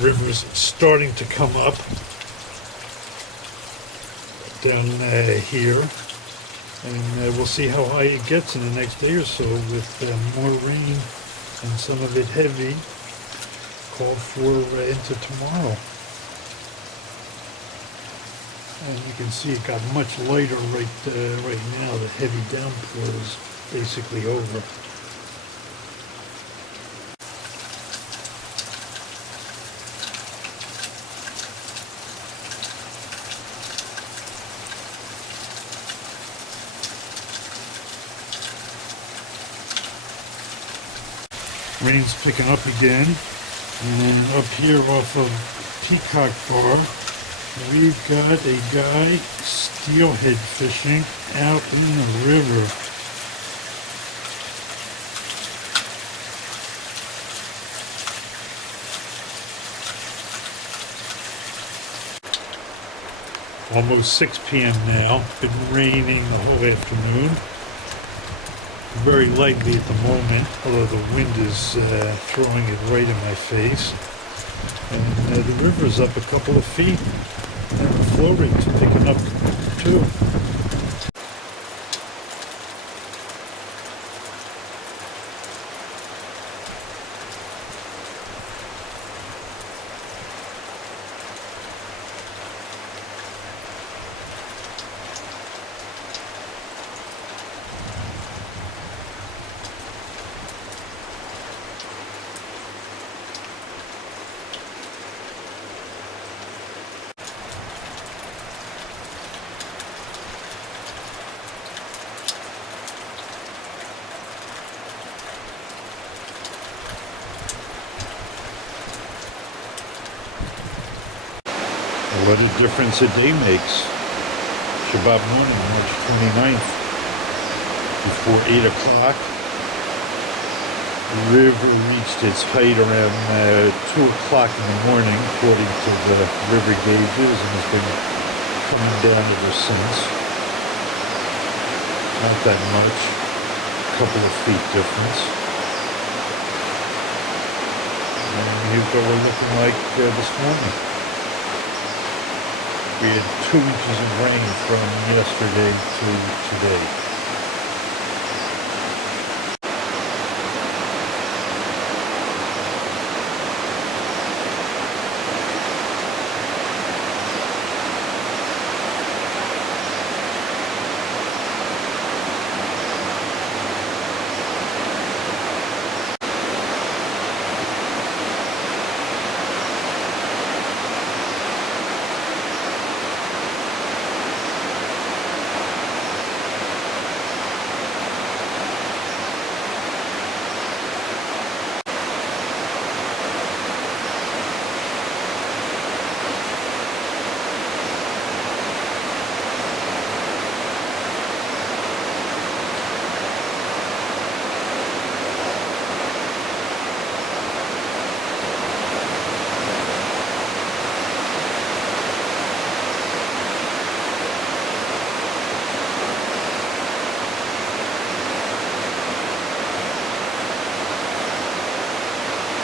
River's starting to come up down here, and we'll see how high it gets in the next day or so with more rain and some of it heavy called for into tomorrow. And you can see it got much lighter right now. The heavy downpour is basically over. Rain's picking up again, and then up here off of Peacock Bar, we've got a guy steelhead fishing out in the river. Almost 6 p.m. now. Been raining the whole afternoon. Very lightly at the moment, although the wind is throwing it right in my face. And the river's up a couple of feet, and the flow rate's picking up too. What a difference a day makes. Shabbat morning, March 29th, before 8 o'clock. The river reached its height around 2 o'clock in the morning, according to the river gauges, and has been coming down ever since. Not that much, a couple of feet difference. And here's what we're looking like this morning. We had 2 inches of rain from yesterday to today.